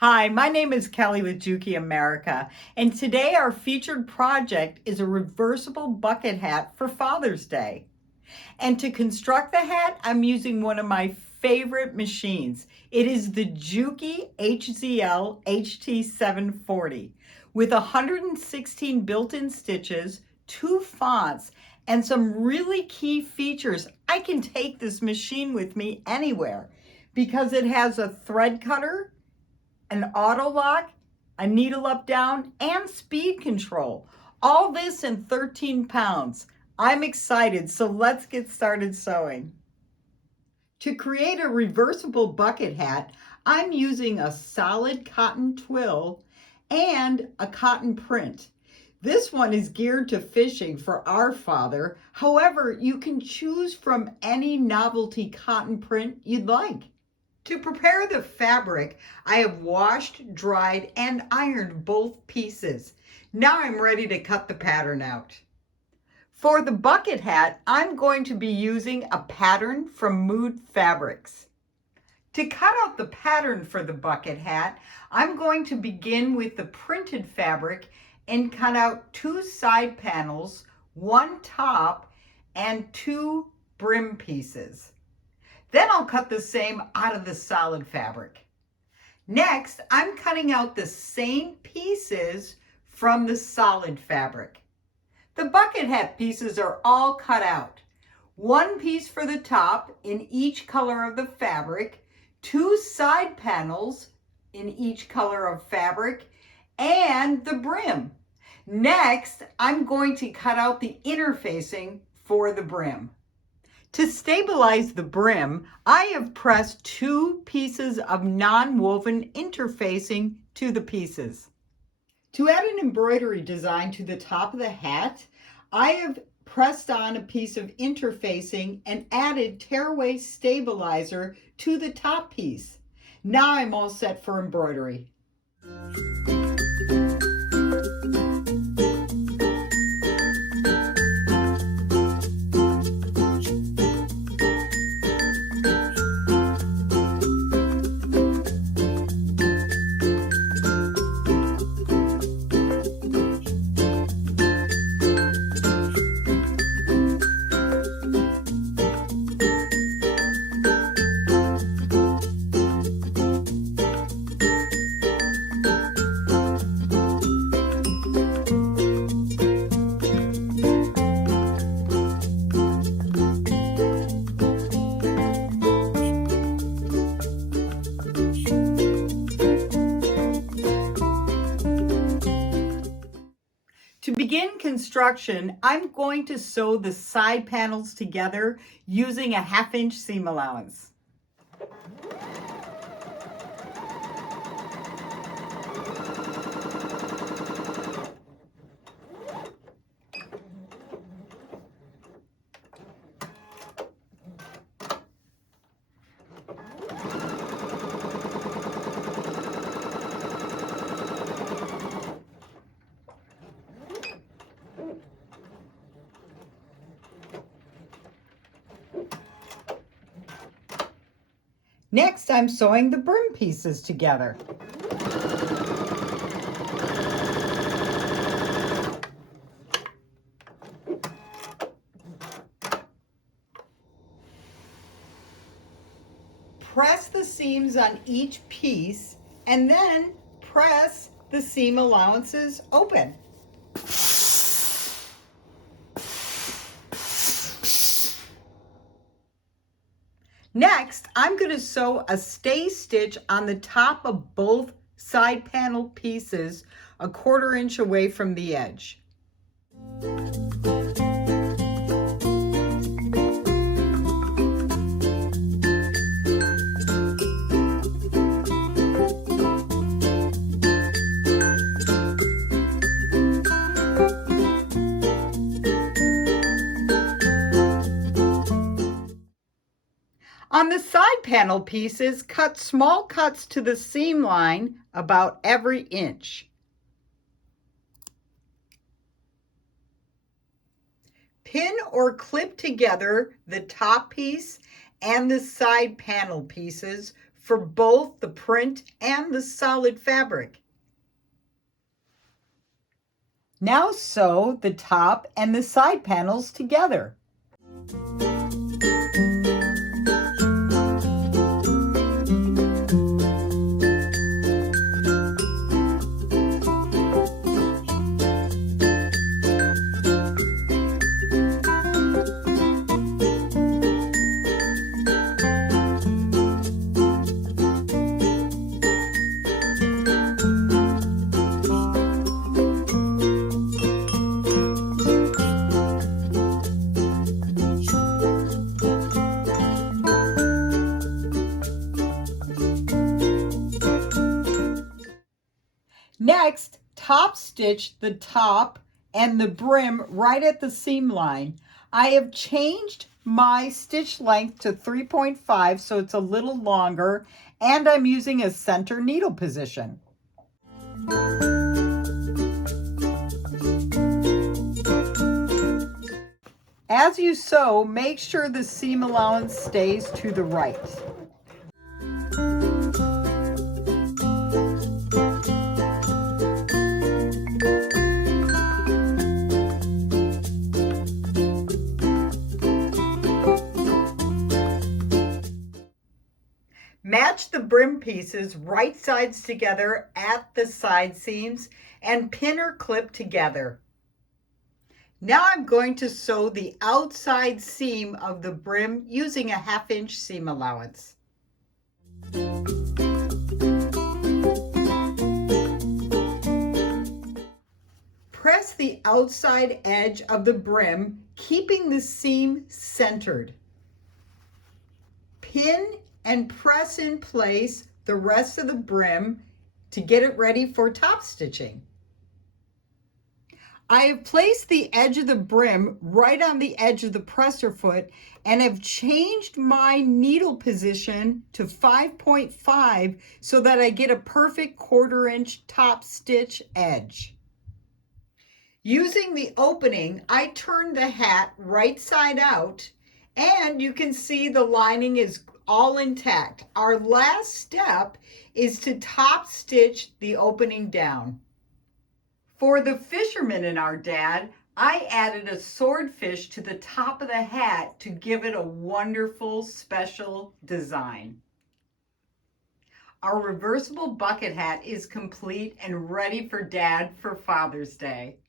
Hi, my name is Kelly with JUKI America, and today our featured project is a reversible bucket hat for Father's Day. And to construct the hat, I'm using one of my favorite machines. It is the JUKI HZL-HT740 with 116 built-in stitches, 2 fonts, and some really key features. I can take this machine with me anywhere because it has a thread cutter, an auto lock, a needle up down, and speed control. All this in 13 pounds. I'm excited, so let's get started sewing. To create a reversible bucket hat, I'm using a solid cotton twill and a cotton print. This one is geared to fishing for our father. However, you can choose from any novelty cotton print you'd like. To prepare the fabric, I have washed, dried, and ironed both pieces. Now I'm ready to cut the pattern out. For the bucket hat, I'm going to be using a pattern from Mood Fabrics. To cut out the pattern for the bucket hat, I'm going to begin with the printed fabric and cut out 2 side panels, 1 top, and 2 brim pieces. Then I'll cut the same out of the solid fabric. Next, I'm cutting out the same pieces from the solid fabric. The bucket hat pieces are all cut out. 1 piece for the top in each color of the fabric, 2 side panels in each color of fabric, and the brim. Next, I'm going to cut out the interfacing for the brim. To stabilize the brim, I have pressed 2 pieces of non-woven interfacing to the pieces. To add an embroidery design to the top of the hat, I have pressed on a piece of interfacing and added tearaway stabilizer to the top piece. Now I'm all set for embroidery. To begin construction, I'm going to sew the side panels together using a 1/2 inch seam allowance. Next, I'm sewing the brim pieces together. Press the seams on each piece and then press the seam allowances open. Next, I'm going to sew a stay stitch on the top of both side panel pieces 1/4 inch away from the edge. On the side panel pieces, cut small cuts to the seam line about every inch. Pin or clip together the top piece and the side panel pieces for both the print and the solid fabric. Now sew the top and the side panels together. Next, top stitch the top and the brim right at the seam line. I have changed my stitch length to 3.5 so it's a little longer, and I'm using a center needle position. As you sew, make sure the seam allowance stays to the right. Match the brim pieces right sides together at the side seams and pin or clip together. Now I'm going to sew the outside seam of the brim using a 1/2 inch seam allowance. Press the outside edge of the brim, keeping the seam centered. Pin and press in place the rest of the brim to get it ready for top stitching. I have placed the edge of the brim right on the edge of the presser foot and have changed my needle position to 5.5 so that I get a perfect 1/4 inch top stitch edge. Using the opening, I turned the hat right side out, and you can see the lining is all intact. Our last step is to top stitch the opening down. For the fisherman in our dad, I added a swordfish to the top of the hat to give it a wonderful special design. Our reversible bucket hat is complete and ready for Dad for Father's Day.